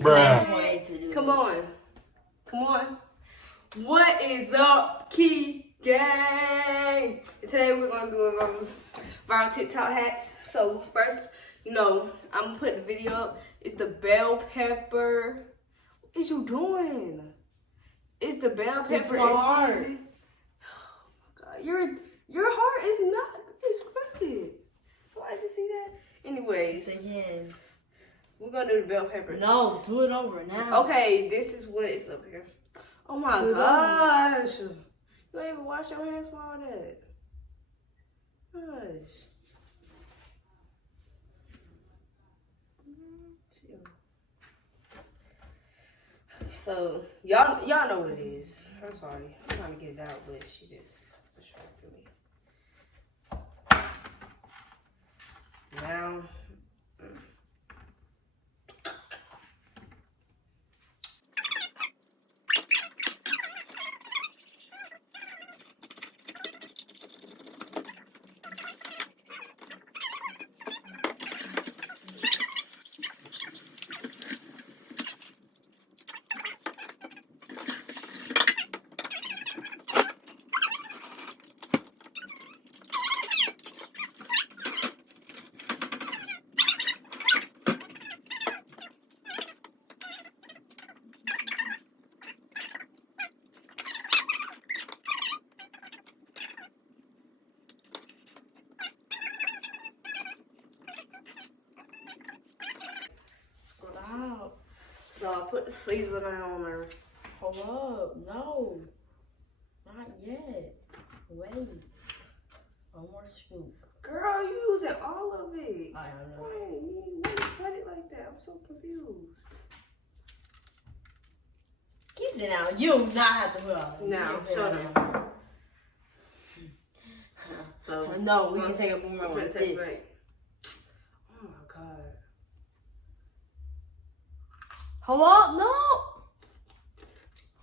Bruh. Come on. Come on. What is up, Key Gang? And today we're going to do a viral TikTok hacks. So first, I'm going to put the video up. It's the bell pepper. What is you doing? It's the bell pepper. It's my heart. Oh my God. Your heart is not, it's crooked. So I can see that. Anyways. Again. We're going to do the bell pepper. No, do it over now. Okay, this is what is up here. Oh my gosh. You ain't even wash your hands for all that. Gosh. So, y'all know what it is. I'm sorry. I'm trying to get it out, but she just distracted me. Now, so I put the seasoning on her. Hold up. No. Not yet. Wait. One more scoop. Girl, you using all of it. I don't know. Why you cut it like that? I'm so confused. Keep it out. You do not have to put on. No, shut up. So no, we can take a boomerang like this. Break. Oh my God. Hold up, no.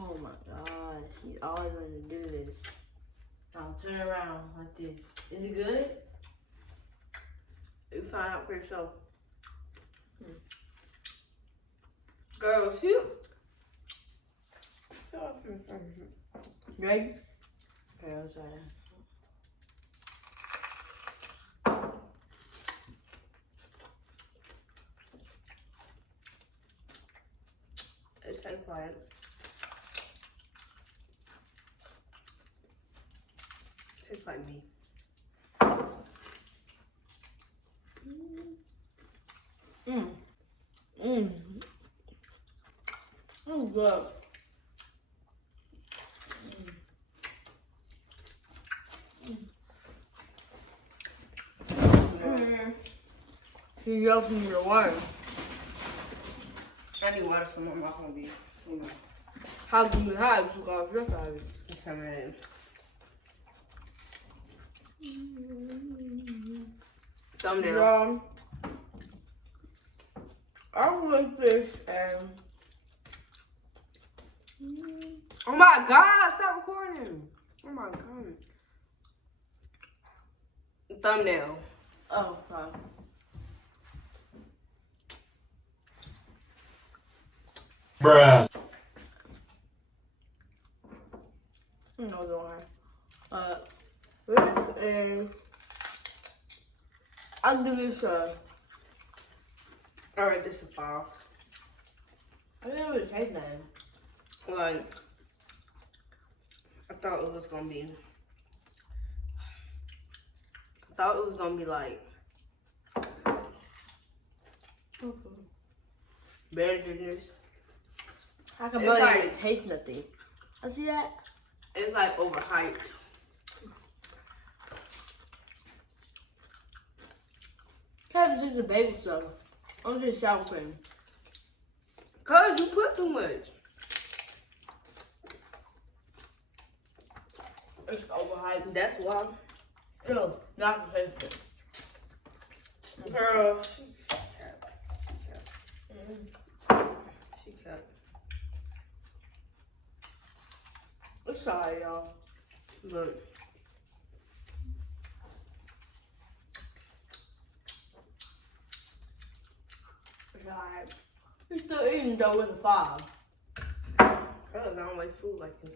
Oh my gosh, he's always going to do this. Now turn around like this. Is it good? You find out for yourself. Girl, shoot. Ready? Okay, I'll try that. It's so quiet. Tastes like me. Good. He yelled me your water. I need water some more. I'm not gonna be. How do you have to go your side? It's coming in. Thumbnail. I like this and. Oh my God! Stop recording. Oh my God. Thumbnail. Oh, fine. Bruh. No, don't have. This is. I'll do this. Alright, this is 5. I didn't know what it tastes like. Like, I thought it was gonna be. Like better than this. I can It's barely like- even taste nothing. I see that. It's like overhyped. Kevin's just a bagel stuff. I'm just sour cream. Cause you put too much. It's overhyped. That's why. No, not the taste it. Girl, she cut. It's sorry, y'all. Look. It's alright. You're still eating though with a 5. Cause I don't waste food like this.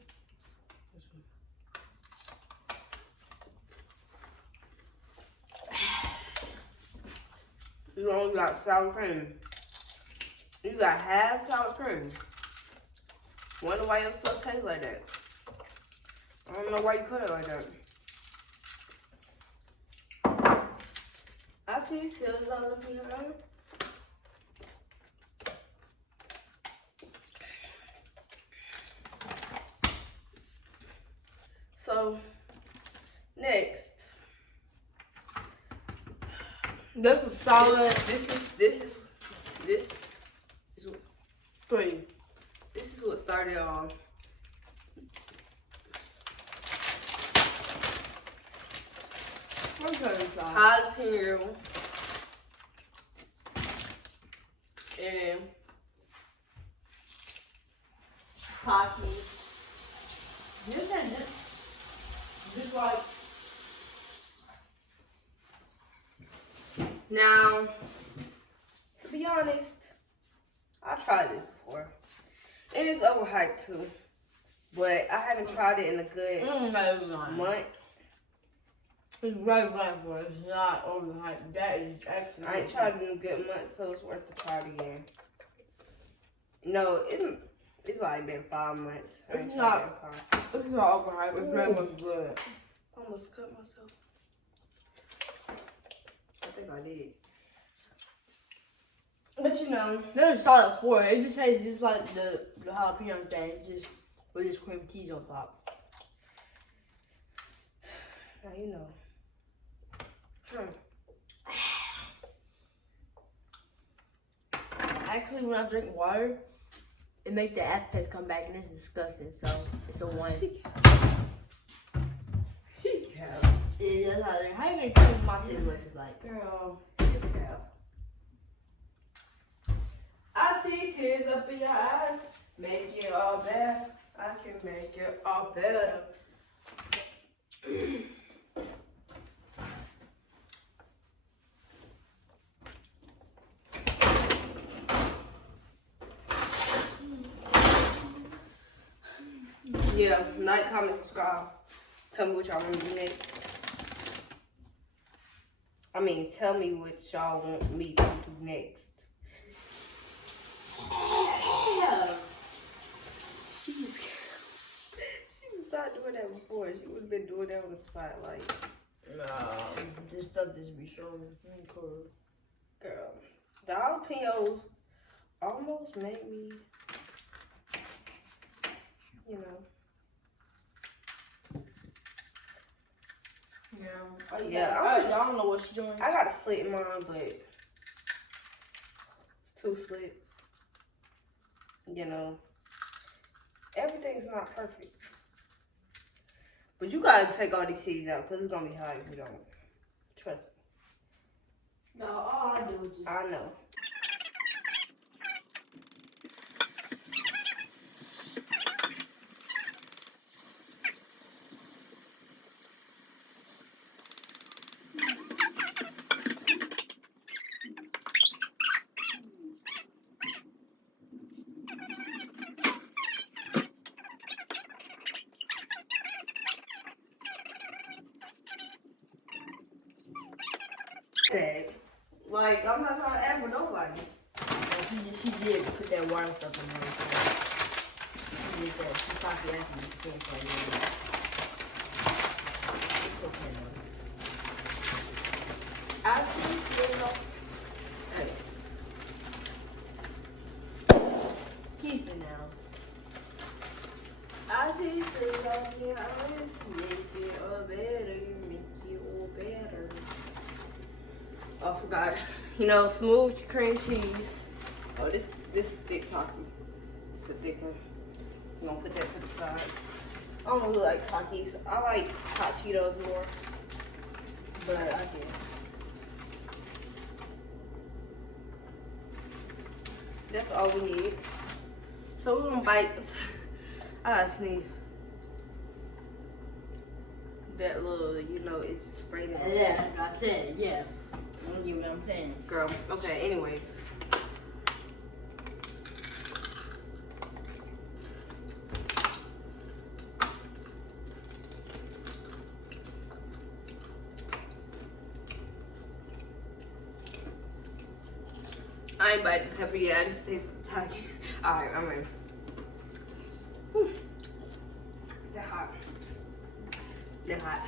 You only got sour cream. You got half sour cream. Wonder why your stuff tastes like that. I don't know why you cut it like that. I see skills all up here. So, next. This was solid. This is 3. This is what started all. What's that inside? Jalapeno and Takis. This and this like. Now, to be honest, I've tried this before. It is overhyped too, but I haven't tried it in a good month. It's right for it. It's not overhyped. That is excellent. I ain't tried it in a good month, so it's worth to try it again. No, it's like been 5 months. I ain't It's tried not. it in 5. It's not overhyped. It's very much good. Almost cut myself. I think I did. But you know, there's a solid 4. It just tastes just like the jalapeno thing, just with this cream cheese on top. Now you know. Actually, when I drink water, it makes the aftertaste come back, and it's disgusting. So it's a 1. She cap. Yeah, that's how how you gonna tell my taste what it's like? Girl, she cap. I see tears up in your eyes. Make it all better. I can make it all better. Yeah, like, comment, subscribe. Tell me what y'all want to do next. I mean, tell me what y'all want me to do next. Yeah. She was not doing that before. She would have been doing that on the spotlight. No, this stuff just be showing. Cool. Girl, the jalapenos almost made me, you know. Yeah. Yeah, I don't know what she's doing. I got a slit in mine, but 2 slits. You know, everything's not perfect. But you gotta take all these seeds out because it's gonna be hard if you don't. Trust me. No, all I do is just. I know. Like, I'm not trying to ask for nobody. She did put that water stuff in there. She did that. She stopped asking me. She can't play with it. It's okay though. I see you. Keisha now. I see you. Make it all better. Make it all better. Oh, I forgot. You know, smooth cream cheese. Oh, this thick Takis. It's a thick one. I'm gonna put that to the side. I don't really like Takis. I like hot Cheetos more. But I did. That's all we need. So we're gonna bite. I gotta sneeze. That little, you know, it's sprayed in. Yeah, that's what I said. Yeah. I don't get what I'm saying. Girl. Okay, anyways. I ain't biting pepper yet. I just taste Takis. Alright, I'm ready. Whew. That hot. That hot.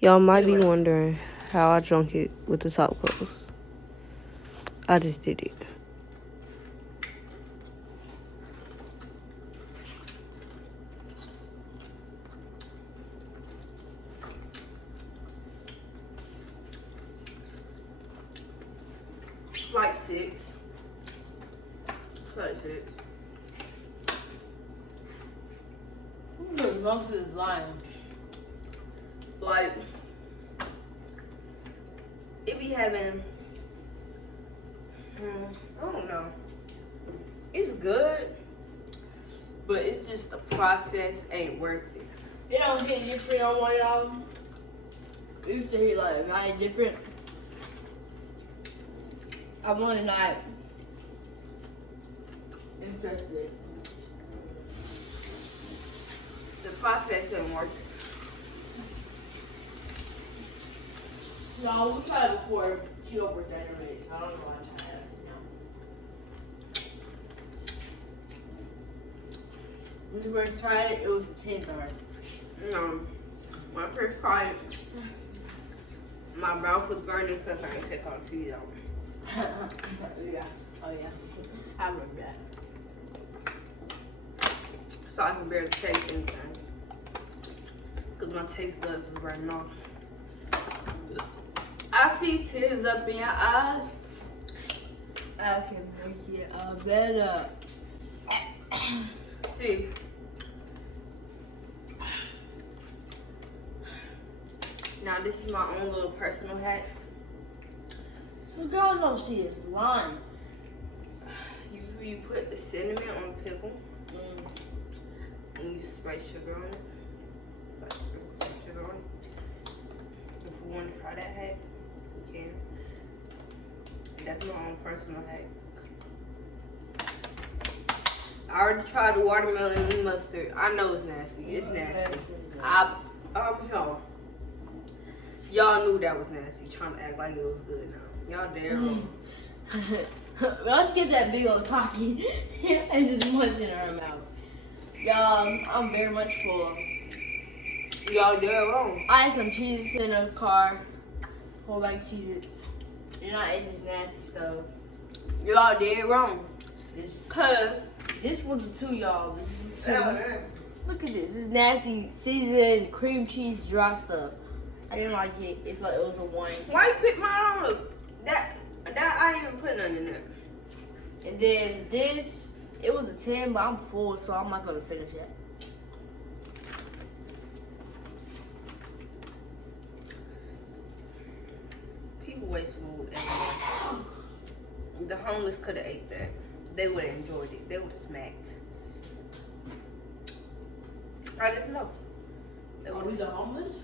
Y'all might be wondering how I drunk it with the top closed. I just did it. Like 6. Like 6. Most of this lying. Like, it be having, I don't know. It's good, but it's just the process ain't worth it. It don't get different on one, y'all. It used to hit like 9 different. I'm really not interested. The process ain't worth it. No, we tried it before. She over Saturday, so I don't know why I tried it. When we first tried it, it was a 10-star. No, when I first tried it, my mouth was burning because I didn't take all the cheese out. Yeah. Oh yeah. I remember that. So I can barely taste anything. Because my taste buds was burning off. I see tears up in your eyes. I can make it better. See. Now this is my own little personal hack. The girl knows she is lying. You put the cinnamon on the pickle. And you spray sugar on it. Like sprinkle sugar on it. If you want to try that hack, you can. That's my own personal hack. I already tried the watermelon and mustard. I know it's nasty. It's nasty. Y'all knew that was nasty. Trying to act like it was good now. Y'all damn wrong. Let's get that big old Taki and just munch in her mouth. Y'all, I'm very much full. Y'all damn wrong. I had some cheeses in the car. Whole bag of cheeses. You're not eating this nasty stuff. Y'all dead wrong. This was a 2, y'all. This is a 2. Yeah. Look at this. This is nasty seasoned cream cheese dry stuff. I didn't like it. It's like it was a 1. Why you pick mine on? That I ain't even put nothing in there. And then this, it was a 10, but I'm full, so I'm not gonna finish it. People waste food everywhere. The homeless could have ate that. They would have enjoyed it. They would have smacked. I didn't know. Are we the homeless?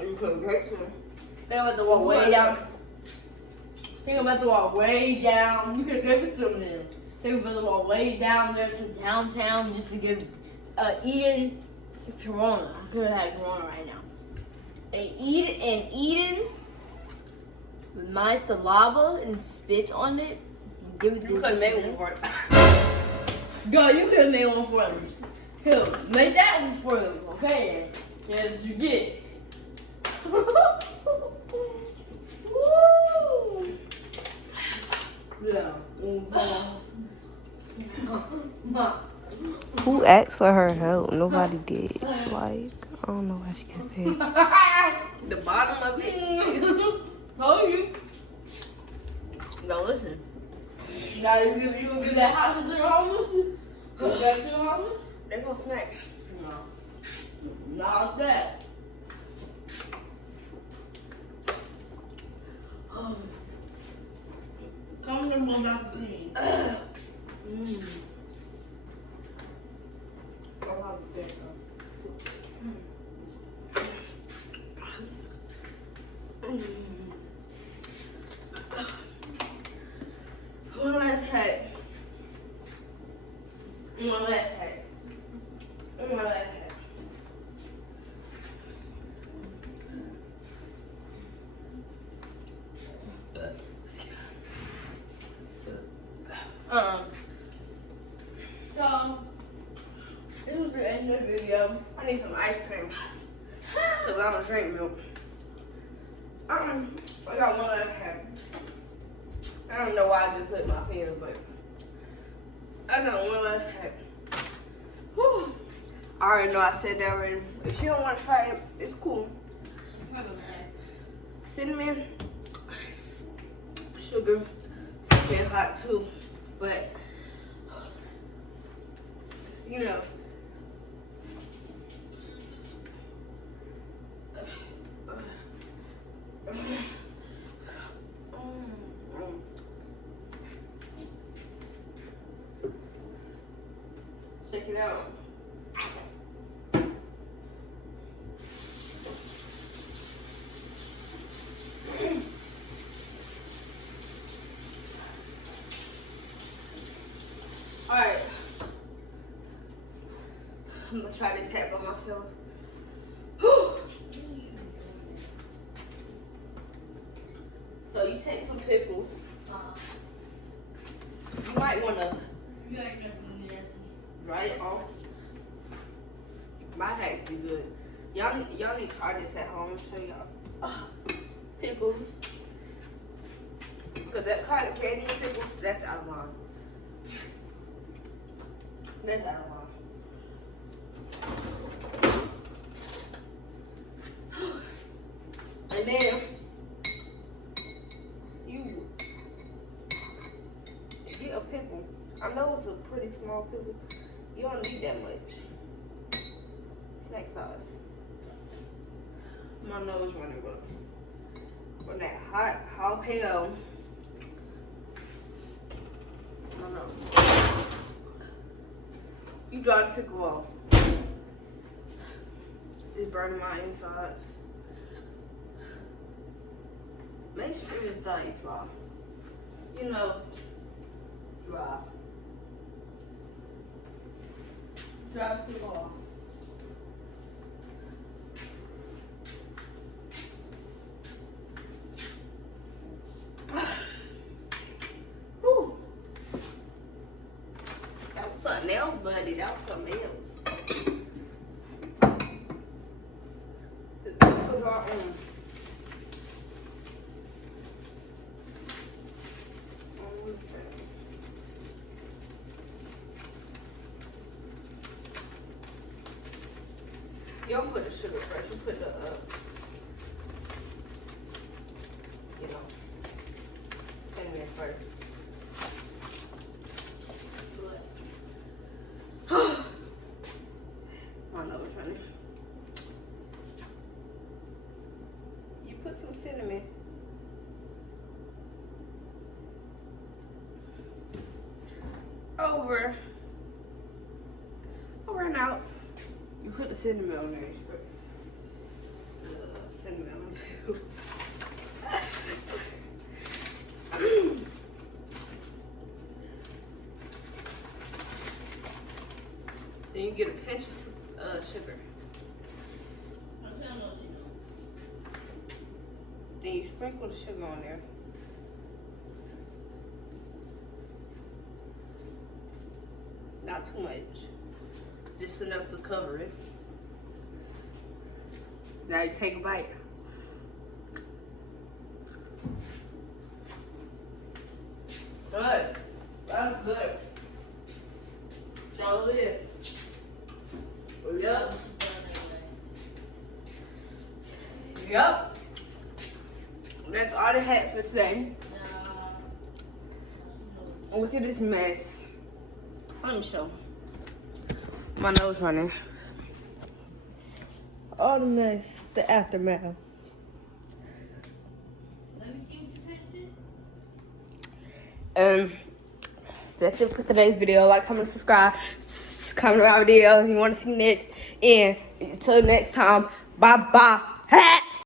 You could have great them. They about to walk way down. Think I'm about to walk way down. You could drink some of them. Think I'm about to walk way down there to downtown just to get Eden Corona. I could have had Corona right now. And Eden with my saliva and spit on it. Give it to You could have made one for it. Girl, you could have made one for them. Here, make that one for them, okay? Yes, you did. Woo! Yeah. Who asked for her help? Nobody did. Like, I don't know why she said. The bottom of it. Told you. Now listen. Now you gonna give that house to your homeless? You got to your homeless? They gonna smack. No. Not that. Come here, mom, back to see me. One last hack. One last hack. One last hack. need some ice cream. Cause I don't drink milk. I got one left hat. I don't know why I just lit my finger, but I got one left hat. Whew. I already know I said that already. If you don't want to try it, it's cool. Cinnamon, sugar, it's been hot too, but you know. Check it out. Alright. I'm gonna try this hat by myself. Whew. So you take some pickles. You might wanna dry it off. My hat be good. Y'all need to try this at home. I'll show y'all. Pickles. Cause that kind of candy pickles, that's out of line. That's out of line. And then you get a pickle. I know it's a pretty small pickle. You don't need that much. Snack size. My nose running rough. From that hot jalapeno. My nose. You dry the pickle off. It's burning my insides. Make sure it's dry. You know, dry. Dry the pickle off. Whew. That was something else, buddy. That was something else. The pickles are on. You don't put the sugar first. You put the, cinnamon first. My nose running. You put some cinnamon. Over and out. You put the cinnamon on there. Cinnamon on there. Then you get a pinch of sugar. Then you sprinkle the sugar on there. Not too much. Just enough to cover it. Now you take a bite. Good. That's good. Show it. Yep. Yep. That's all I had for today. Look at this mess. Let me show. My nose running. All the mess, the aftermath. Let me see what you tasted. That's it for today's video. Like, comment, subscribe, comment about our video if you want to see next. And until next time, bye bye.